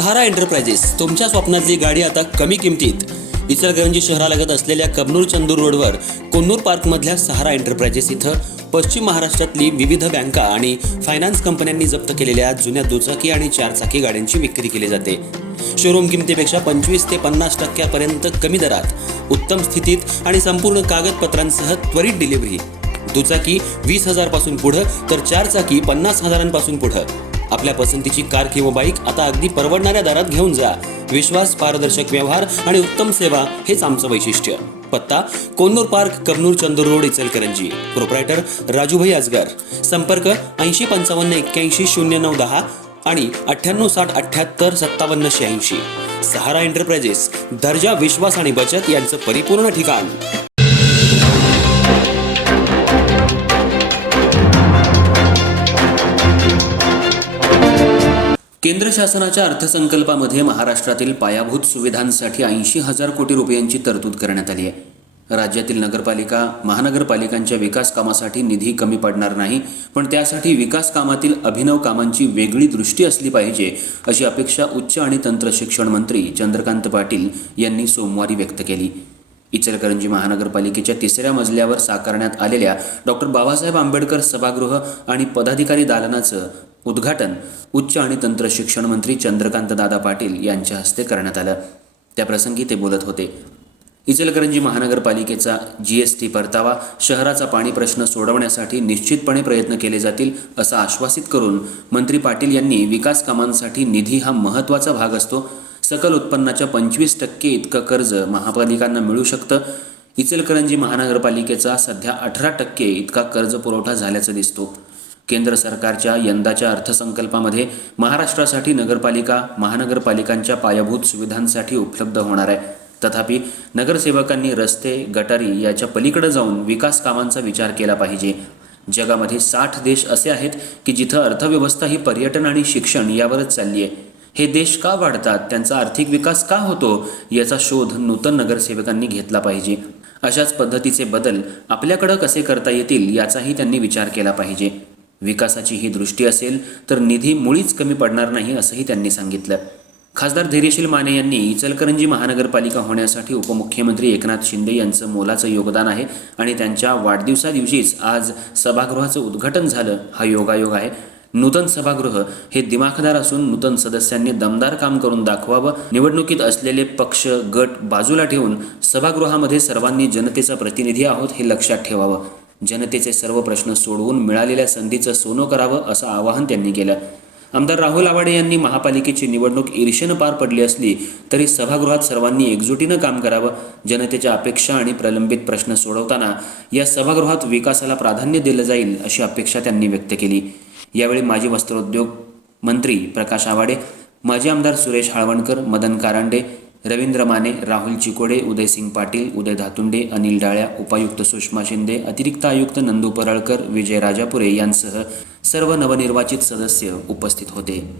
सहारा enterprises तुमच्या स्वप्नातली गाडी आता कमी किमतीत. इचलकरंजी शहरालगत असलेल्या कबनूर चंदूर रोडवर कोन्नूर पार्कमधल्या सहारा एंटरप्राइजेस इथं पश्चिम महाराष्ट्रातली विविध बँका आणि फायनान्स कंपन्यांनी जप्त केलेल्या जुन्या दुचाकी आणि चारचाकी गाड्यांची विक्री केली जाते. शोरूम किमतीपेक्षा 25 ते 50% कमी दरात, उत्तम स्थितीत आणि संपूर्ण कागदपत्रांसह त्वरित डिलिव्हरी. दुचाकी 20,000 पासून पुढं तर चारचाकी 50,000 पुढं. आपल्या पसंतीची कार किंवा बाईक आता अगदी परवडणाऱ्या दरात घेऊन जा. विश्वास, पारदर्शक व्यवहार आणि उत्तम सेवा हेच आमचं वैशिष्ट्य. पत्ता Konnur park, Kabnur Chandur road, Ichalkaranji. Proprietor Rajubhai Ajgar. संपर्क 8055810910 आणि 9860785786. सहारा एंटरप्राइजेस, दर्जा, विश्वास आणि बचत यांचं परिपूर्ण ठिकाण. केंद्र शासनाच्या अर्थसंकल्पामध्ये महाराष्ट्रातील पायाभूत सुविधांसाठी 80,000 कोटी रुपयांची तरतूद करण्यात आली आहे. राज्यातील नगरपालिका, महानगरपालिकांच्या विकास कामासाठी निधी कमी पडणार नाही, पण त्यासाठी विकास कामातील अभिनव कामांची वेगळी दृष्टी असली पाहिजे, अशी अपेक्षा उच्च आणि तंत्र शिक्षण मंत्री चंद्रकांत पाटील यांनी सोमवारी व्यक्त केली. इचलकरंजी महानगरपालिकेच्या 3ऱ्या मजल्यावर साकारण्यात आलेल्या डॉक्टर बाबासाहेब आंबेडकर सभागृह आणि पदाधिकारी दालनाचं उद्घाटन उच्च आणि तंत्र शिक्षण मंत्री चंद्रकांत दादा पाटील यांच्या हस्ते करण्यात आलं. त्याप्रसंगी ते बोलत होते. इचलकरंजी महानगरपालिकेचा GST परतावा, शहराचा पाणी प्रश्न सोडवण्यासाठी निश्चितपणे प्रयत्न केले जातील असं आश्वासित करून मंत्री पाटील यांनी विकास कामांसाठी निधी हा महत्त्वाचा भाग असतो. सकल उत्पन्नाच्या 25% इतकं कर्ज महापालिकांना मिळू शकतं. इचलकरंजी महानगरपालिकेचा सध्या 18% इतका कर्ज पुरवठा झाल्याचं दिसतो. केंद्र सरकारच्या यंदाच्या अर्थसंकल्पामध्ये महाराष्ट्रासाठी नगरपालिका, महानगरपालिकांच्या पायाभूत सुविधांसाठी उपलब्ध होणार आहे. तथापि नगरसेवकांनी रस्ते, गटारी याच्या पलीकडे जाऊन विकास कामांचा विचार केला पाहिजे. जगामध्ये 60 देश असे आहेत की जिथं अर्थव्यवस्था ही पर्यटन आणि शिक्षण यावरच चालली आहे. हे देश का वाढतात, त्यांचा आर्थिक विकास का होतो, याचा शोध नूतन नगरसेवकांनी घेतला पाहिजे. अशाच पद्धतीचे बदल आपल्याकडं कसे करता येतील याचाही त्यांनी विचार केला पाहिजे. विकासाची ही दृष्टी असेल तर निधी मुळीच कमी पडणार नाही, असंही त्यांनी सांगितलं. खासदार धैर्यशील माने यांनी इचलकरंजी महानगरपालिका होण्यासाठी उपमुख्यमंत्री एकनाथ शिंदे यांचं मोलाचं योगदान आहे आणि त्यांच्या वाढदिवसादिवशीच आज सभागृहाचं उद्घाटन झालं, हा योगायोग आहे. नूतन सभागृह हे दिमाखदार असून नूतन सदस्यांनी दमदार काम करून दाखवावं. निवडणुकीत असलेले पक्ष, गट बाजूला ठेवून सभागृहामध्ये सर्वांनी जनतेचा प्रतिनिधी आहोत हे लक्षात ठेवावं. जनतेचे सर्व प्रश्न सोडवून मिळालेल्या संधीचं सोनं करावं, असं आवाहन त्यांनी केलं. आमदार राहुल आवाडे यांनी महापालिकेची निवडणूक ईर्षेनं पार पडली असली तरी सभागृहात सर्वांनी एकजुटीनं काम करावं. जनतेच्या अपेक्षा आणि प्रलंबित प्रश्न सोडवताना या सभागृहात विकासाला प्राधान्य दिलं जाईल, अशी अपेक्षा त्यांनी व्यक्त केली. यावेळी माजी वस्त्रोद्योग मंत्री प्रकाश आवाडे, माजी आमदार सुरेश हाळवणकर, मदन कारंडे, रवींद्र माने, राहुल चिकोडे, उदयसिंग पाटील, उदय धातुंडे, अनिल डाळ्या, उपायुक्त सुषमा शिंदे, अतिरिक्त आयुक्त नंदू परळकर, विजय राजापुरे यांसह सर्व नवनिर्वाचित सदस्य उपस्थित होते.